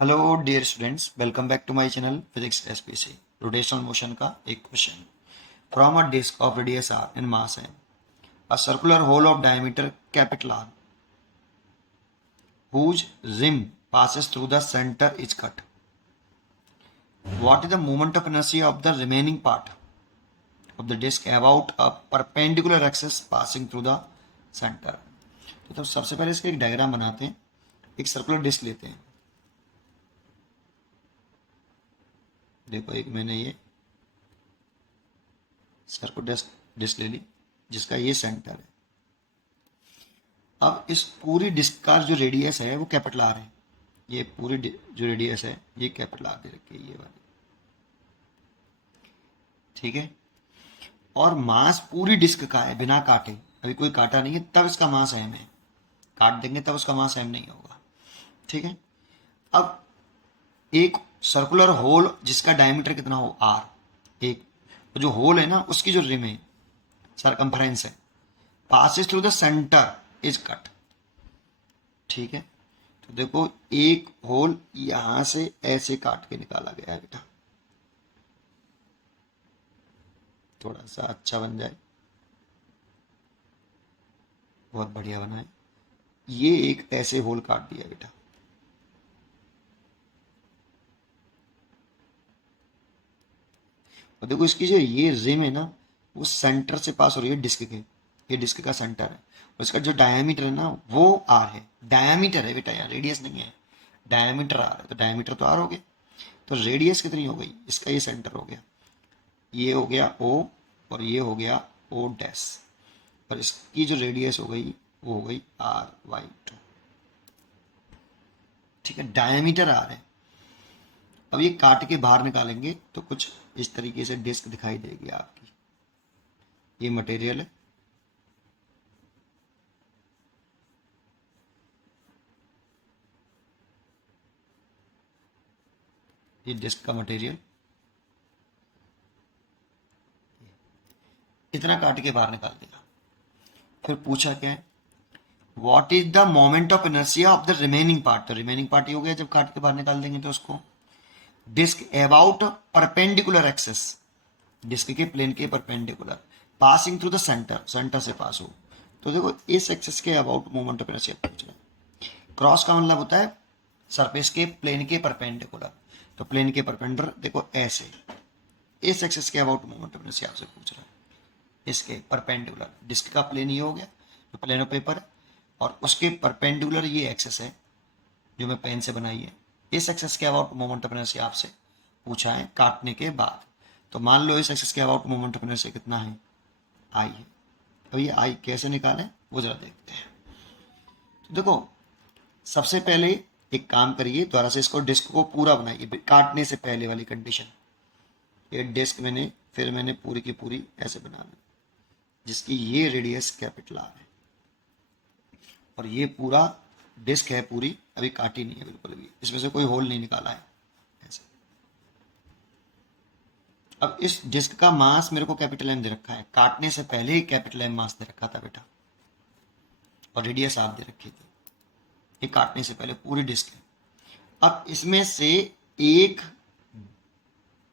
Hello dear students, welcome back to my channel physics SPC. Rotational motion का एक question from a disc of radius R in mass M, a circular hole of diameter capital R whose rim passes through the center is cut. What is the moment of inertia of the remaining part of the disc about a perpendicular axis passing through the center? तो सबसे पहले इसका एक diagram बनाते हैं। एक circular disc लेते हैं। देखो, एक मैंने ये सर्कुलर डिस्क ले ली जिसका ये सेंटर है। अब इस पूरी डिस्क का जो रेडियस है वो कैपिटल आर है। ये पूरी जो रेडियस है ये कैपिटल आर दे रखी है, ये वाली। ठीक है। और मास पूरी डिस्क का है बिना काटे। अभी कोई काटा नहीं है तब इसका मास एम है। काट देंगे तब उसका मास एम नहीं होगा। ठीक है। अब एक सर्कुलर होल जिसका डायमीटर कितना हो आर, एक जो होल है ना उसकी जो रिम है, सरकमफ्रेंस है, passes through the centre is cut. ठीक है। तो देखो, एक होल यहां से ऐसे काट के निकाला गया है बेटा। थोड़ा सा अच्छा बन जाए, बहुत बढ़िया बना है। ये एक ऐसे होल काट दिया बेटा। और देखो, इसकी जो ये रिम है ना वो सेंटर से पास हो रही है डिस्क के। ये डिस्क का सेंटर है और इसका जो डायमीटर है ना वो आर है। डायमीटर है बेटा, यार रेडियस नहीं है। डायमीटर आर है तो डायमीटर तो आर हो गया। तो रेडियस कितनी हो गई? इसका ये सेंटर हो गया, ये हो गया ओ, और ये हो गया ओ डैश, और इसकी जो रेडियस हो गई वो हो गई आर वाई टू। ठीक है, डायमीटर आर है। अब ये काट के बाहर निकालेंगे तो कुछ इस तरीके से डिस्क दिखाई देगी आपकी। ये मटेरियल है, ये डिस्क का मटेरियल। इतना काट के बाहर निकाल दिया। फिर पूछा क्या है, what is the moment of inertia of the remaining part. तो रिमेनिंग पार्ट ये हो गया जब काट के बाहर निकाल देंगे तो उसको। Disc about perpendicular axis, disc के प्लेन के perpendicular, passing through the centre, centre से पास हो। तो देखो, इस एक्सेस के अबाउट मोमेंट ऑफ इनर्शिया पूछ रहे हैं। क्रॉस का मतलब होता है सरफेस के प्लेन के परपेंडिकुलर। तो प्लेन के परपेंडिकुलर देखो ऐसे, इस एक्सेस के अबाउट मोमेंट ऑफ इनर्शिया आपसे पूछ रहा है। इसके परपेंडिकुलर डिस्क का प्लेन ये हो गया जो प्लेन ऑफ पेपर है, और उसके परपेंडिकुलर ये एक्सेस है जो मैं पेन से बनाई है। इस एक्सेस के अबाउट मोमेंट ऑफ इनर्शिया आपसे पूछा है काटने के बाद। तो मान लो इस एक्सेस के अबाउट मोमेंट ऑफ इनर्शिया कितना है, आई है। तो ये आई कैसे निकालें वो जरा देखते हैं। तो देखो, सबसे पहले एक काम करिए, दोबारा से इसको डिस्क को पूरा बनाइए काटने से पहले वाली कंडीशन। ये डिस्क मैंने पूरी की पूरी ऐसे बना ली जिसकी ये रेडियस कैपिटल आर है, और ये पूरा डिस्क है पूरी, अभी काटी नहीं है बिल्कुल भी, इसमें से कोई होल नहीं निकाला है ऐसे। अब इस डिस्क का मास मेरे को कैपिटल एम दे रखा है, काटने से पहले ही कैपिटल एम मास दे रखा था बेटा, और रेडियस आप दे रखी थी। ये काटने से पहले पूरी डिस्क है। अब इसमें से एक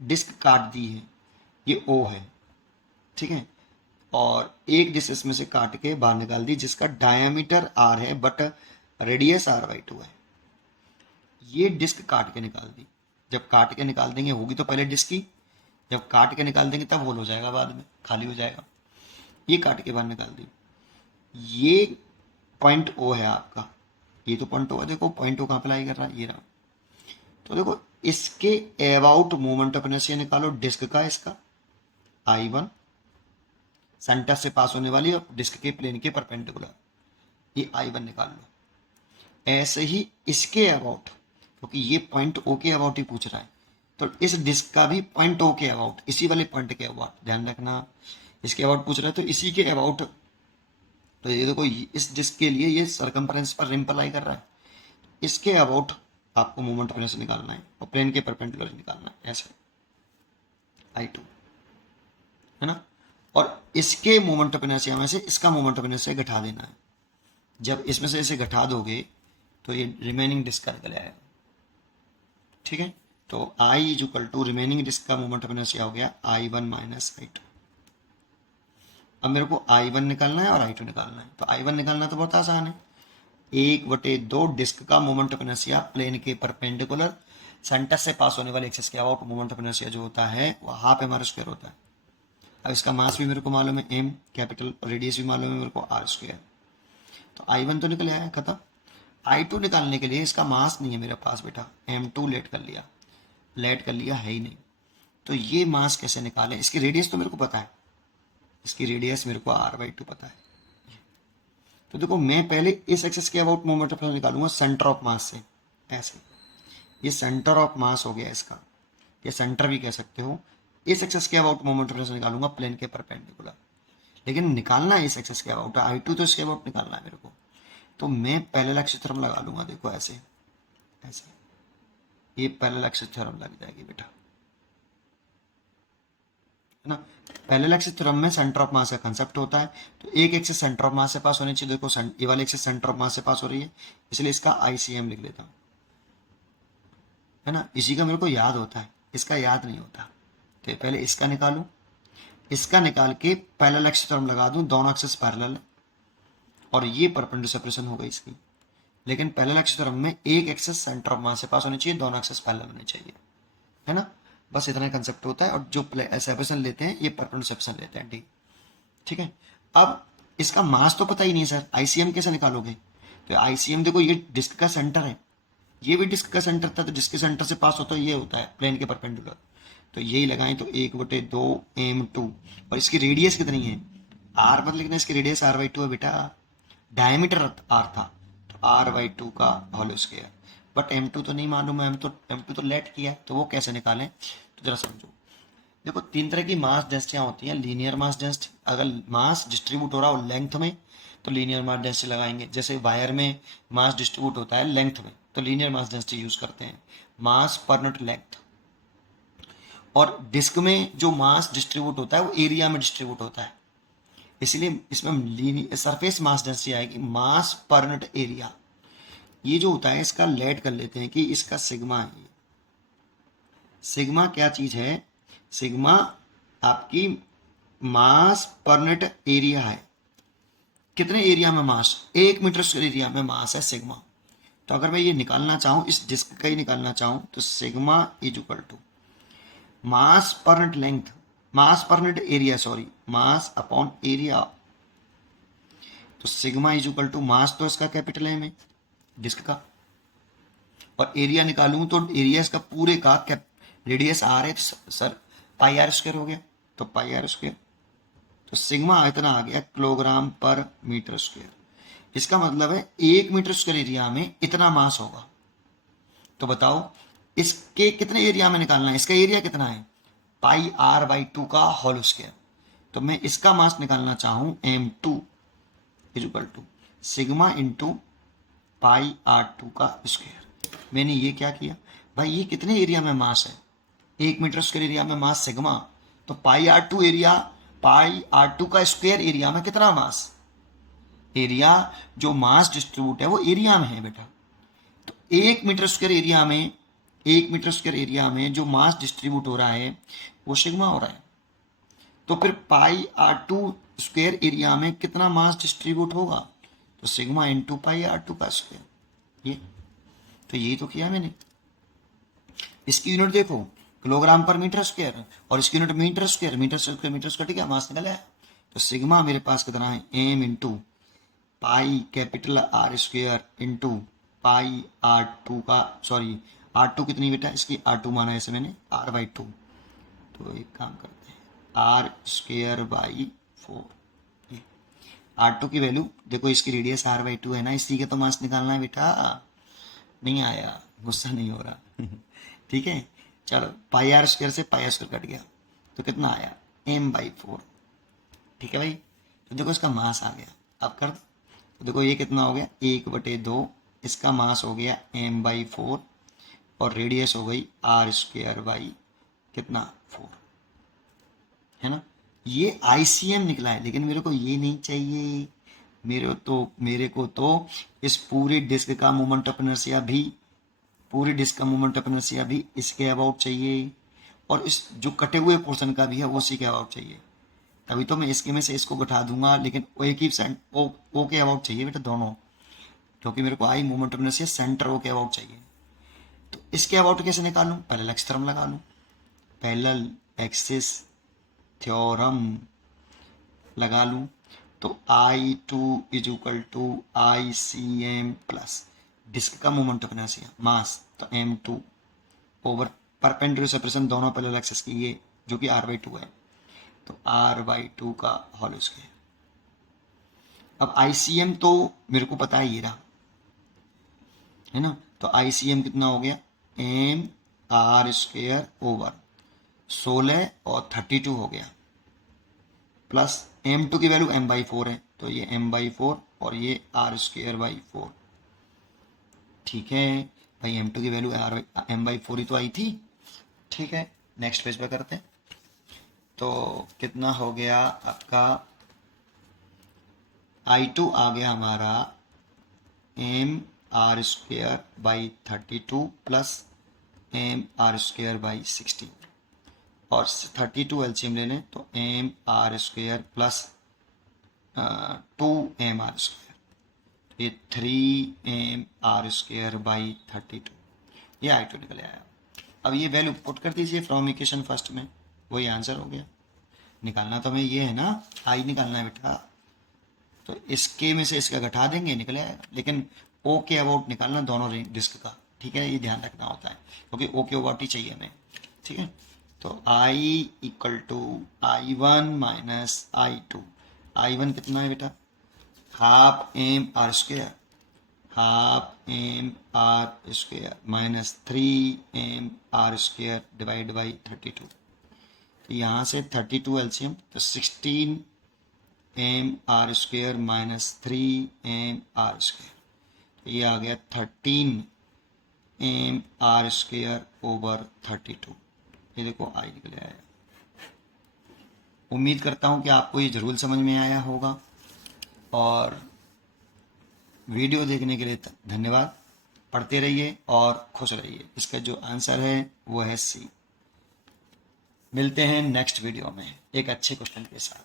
डिस्क काट दी है, ये ओ है। ठीक है। और एक डिस्क इसमें से काट के बाहर निकाल दी जिसका डायमीटर आर है but radius R by two है। ये डिस्क काट के निकाल दी। जब काट के निकाल देंगे होगी तो पहले डिस्क की, जब काट के निकाल देंगे तब होल हो जाएगा, बाद में खाली हो जाएगा। ये काट के बाहर निकाल दी। ये पॉइंट ओ है आपका, ये तो पॉइंट ओ है। देखो पॉइंट ओ कहाँ पे लाई कर रहा है, ये रहा। तो देखो, इसके अबाउट मोमेंट ऑफ इनर्शिया निकालो डिस्क का, इसका आई वन, सेंटर से पास होने वाली और डिस्क के प्लेन के परपेंडिकुलर, ये आई वन निकाल लो। ऐसे ही इसके अबाउट, क्योंकि ये पॉइंट ओ के अबाउट ही पूछ रहा है, तो इस डिस्क का भी पॉइंट ओ के अबाउट, इसी वाले पॉइंट के अबाउट ध्यान रखना। इसके अबाउट पूछ रहा है तो इसी के अबाउट। तो ये देखो, इस डिस्क के लिए ये सरकमफ्रेंस पर रिम पर लाई कर रहा है, इसके अबाउट आपको मूवमेंट ऑफ इनर्शिया निकालना है और प्लेन के परपेंडिकुलर निकालना है ऐसे, आई टू, है ना। और इसके मोमेंट ऑफ इनर्शिया में से इसका मोमेंट ऑफ इनर्शिया घटा देना है। जब इसमें से इसे घटा दोगे तो ये रिमेनिंग डिस्क का निकल आएगा। ठीक है, तो I is equal to remaining disc का मोमेंट ऑफ इनर्शिया हो गया I1 माइनस I2। अब मेरे को I1 निकालना है और I2 निकालना है। तो I1 निकालना तो बहुत आसान है, 1/2 डिस्क का मोमेंट ऑफ इनर्शिया प्लेन के परपेंडिकुलर सेंटर से पास होने वाले एक्सिस के अबाउट मोमेंट ऑफ इनर्शिया जो होता है वो हाफ एम आर स्क्वायर होता है। अब इसका मास भी मेरे को मालूम है एम कैपिटल, और रेडियस भी मालूम है मेरे को आर स्क्वायर। तो I1 तो निकल आया खत्म। I2 निकालने के लिए इसका मास नहीं है मेरे पास बेटा, M2 लेट कर लिया, लेट कर लिया है ही नहीं। तो ये मास कैसे निकालें, इसकी रेडियस तो मेरे को पता है, इसकी रेडियस मेरे को R/2 पता है। तो देखो मैं पहले इस एक्सिस के अबाउट मोमेंट ऑफ निकालूंगा सेंटर ऑफ मास से, ऐसे। ये सेंटर ऑफ मास हो गया इसका, ये सेंटर भी कह सकते हो। इस एक्सिस के अबाउट मोमेंट ऑफ निकालूंगा प्लेन के परपेंडिकुलर, लेकिन निकालना है इस एक्सिस के अबाउट, I2 तो इसके अबाउट निकालना है मेरे को। तो मैं पैरेलल एक्सिस थ्योरम लगा लूंगा, देखो ऐसे ऐसे, ये पैरेलल एक्सिस थ्योरम लग जाएगी बेटा, है ना। पैरेलल एक्सिस थ्योरम में सेंटर ऑफ मास का कंसेप्ट होता है। तो एक एक्सिस सेंटर ऑफ मास से पास होनी चाहिए, देखो ये वाली एक्सिस सेंटर ऑफ मास से पास हो रही है, इसलिए इसका ICM लिख लेता हूँ, है ना। इसी का मेरे को याद होता है, इसका याद नहीं होता। तो पहले इसका निकालूं, इसका निकाल के पैरेलल एक्सिस थ्योरम लगा दूं, दोनों एक्सिस पैरेलल है और ये परपेंडिकुलर सेपरेशन हो गई इसकी। लेकिन पैरेलल एक्सिस थ्योरम में एक एक्सिस सेंटर ऑफ मास से पास होनी चाहिए, दोनों एक्सिस पैरेलल होने चाहिए, है ना। बस इतना कंसेप्ट होता है। और जो सेपरेशन लेते हैं ये परपेंडिकुलर सेपरेशन लेते हैं, डी, ठीक है। अब इसका मास तो पता ही नहीं सर, ICM कैसे निकालोगे। तो ICM देखो, ये डिस्क का सेंटर है, ये भी डिस्क का सेंटर था, तो डिस्क के सेंटर से पास होता है ये होता है प्लेन के परपेंडिकुलर। तो यही लगाएं, तो 1/2 M2, और इसकी रेडियस कितनी है R, मतलब लिखना इसकी रेडियस R/2 है बेटा, डायमीटर R था तो R/2 का होल स्क्वायर। बट M2 तो नहीं मालूम है, M2 तो लेट किया, तो वो कैसे निकालें, तो जरा समझो। देखो 3 तरह की मास डेंसिटियाँ होती हैं, लीनियर मास डेंसिटी, अगर मास डिस्ट्रीब्यूट हो रहा हो लेंथ में तो लीनियर मास डेंसिटी लगाएंगे। जैसे वायर में मास डिस्ट्रीब्यूट होता है लेंथ में तो लीनियर मास डेंसिटी यूज करते हैं, मास पर यूनिट लेंथ। और डिस्क में जो मास डिस्ट्रीब्यूट होता है वो एरिया में डिस्ट्रीब्यूट होता है, इसलिए इसमें सरफेस मास डेंसिटी आएगी मास पर यूनिट एरिया। ये जो होता है इसका लेट कर लेते हैं कि इसका सिग्मा है। सिग्मा क्या चीज है, सिग्मा आपकी मास पर यूनिट एरिया है, कितने एरिया में मास, 1 मीटर स्क्वायर एरिया में मास है सिग्मा। तो अगर मैं ये निकालना चाहूँ, इस डिस्क का ही निकालना चाहूँ, तो sigma is equal to mass पर यूनिट लेंथ, मास पर unit area, sorry mass upon area. तो sigma is equal to mass तो इसका कैपिटल है में डिस्क का, और एरिया निकालूं तो एरिया इसका पूरे का रेडियस R है, सर पाई R स्क्वायर हो गया, तो पाई R स्क्वायर। तो सिग्मा इतना आ गया किलोग्राम पर मीटर स्क्वायर। इसका मतलब है 1 मीटर स्क्वायर एरिया में इतना मास होगा। तो बताओ इसके कितने एरिया में निकालना है, इसका एरिया कितना है, पाई R/2 का होल स्क्वायर। तो मैं इसका मास निकालना चाहूं M2 is equal to sigma into pi R2 का स्क्वायर। मैंने ये क्या किया भाई, ये कितने एरिया में मास है, 1 मीटर स्क्वायर एरिया में मास सिग्मा, तो पाई R2 एरिया, पाई R2 का स्क्वायर एरिया में कितना मास, एरिया जो मास डिस्ट्रीब्यूट है वो एरिया में है बेटा। तो 1 मीटर स्क्वायर एरिया में, 1 मीटर स्क्वायर एरिया में जो मास डिस्ट्रीब्यूट हो रहा है वो सिग्मा हो रहा है। तो फिर पाई R2 स्क्वायर एरिया में कितना मास डिस्ट्रीब्यूट होगा, तो सिग्मा इंटू पाई R2 का स्क्वायर। ये तो यही तो किया मैंने। इसकी यूनिट देखो किलोग्राम पर मीटर स्क्वायर, और इसकी unit metre square, metre square metre square, ठीक है, मास निकला है। तो सिग्मा मेरे पास कितना है, M into pi capital R square into pi R2 का, सॉरी R2 कितनी बेटा, इसकी R2 माना ऐसे मैंने R/2। तो एक काम करते हैं R स्क्वायर बाई 4। R2 की वैल्यू देखो, इसकी रेडियस R/2 है ना, इसी के तो मास निकालना है बेटा। नहीं आया, गुस्सा नहीं हो रहा ठीक है, चलो पाई R स्क्वायर से पाई R स्क्वायर कट गया, तो कितना आया M/4, ठीक है भाई। तो देखो इसका मास आ गया, अब कर दो, तो देखो ये कितना हो गया 1/2, इसका मास हो गया M/4 और रेडियस हो गई R स्क्वायर बाई कितना 4, है ना। ये ICM निकला है, लेकिन मेरे को ये नहीं चाहिए, मेरे को तो इस पूरे डिस्क का मोमेंट ऑफ इनर्शिया भी पूरी डिस्क का मोमेंट ऑफ इनर्शिया भी इसके अबाउट चाहिए और इस जो कटे हुए पोर्शन का भी है वो उसी के अबाउट चाहिए। तभी तो मैं इसके में से इसको घटा दूंगा, लेकिन वो एक ही ओ के अबाउट चाहिए बेटा दोनों, क्योंकि मेरे को I moment of inertia centre O के अबाउट चाहिए। तो इसके अबाउट कैसे निकालूं? पैरेलल एक्सिस थ्योरम लगा लूं। पैरेलल एक्सिस थ्योरम लगा लूं तो I2 is equal to ICM plus disc का मोमेंट ऑफ इनर्शिया मास तो M2 ओवर परपेंडिकुलर सेपरेशन दोनों पैरेलल एक्सिस की ये जो कि R/2 है, तो R/2 का होल स्क्वायर। अब ICM तो मेरे को पता है ये रहा, है ना, तो ICM कितना हो गया M/R² ओवर 16 और 32 हो गया, प्लस M2 की वैल्यू M/4 है तो ये M/4 और ये R²/4। ठीक है भाई, M2 की वैल्यू M/4 ही तो आई थी। ठीक है, नेक्स्ट पेज पे करते हैं। तो कितना हो गया आपका, I2 आ गया हमारा M/R²/32 प्लस M/R²/16 और 32 एलसीएम ले लें तो M/R² प्लस 2M/R², ये 3M/R²/32, ये I2 निकल आया। अब ये वैल्यू पुट कर दीजिए फ्रॉम इक्वेशन फर्स्ट में, वही आंसर हो गया। निकालना तो हमें ये है ना, I निकालना है बेटा, तो इसके में से इसका घटा देंगे निकले आएगा, लेकिन O के अबाउट निकालना दोनों डिस्क का। ठीक है, ये ध्यान रखना होता है क्योंकि O के अबाउट ही चाहिए हमें। ठीक है, तो I equal to I1 minus I2। I1 कितना है बेटा, half M/R², half M/R² minus 3M/R² divide by 32। तो यहाँ से 32 एलसीएम तो 16M/R² माइनस 3M/R², तो ये आ गया 13M/R² ओवर 32। ये देखो आई निकल आया। उम्मीद करता हूँ कि आपको ये जरूर समझ में आया होगा, और वीडियो देखने के लिए धन्यवाद। पढ़ते रहिए और खुश रहिए। इसका जो आंसर है वो है सी। मिलते हैं नेक्स्ट वीडियो में एक अच्छे क्वेश्चन के साथ।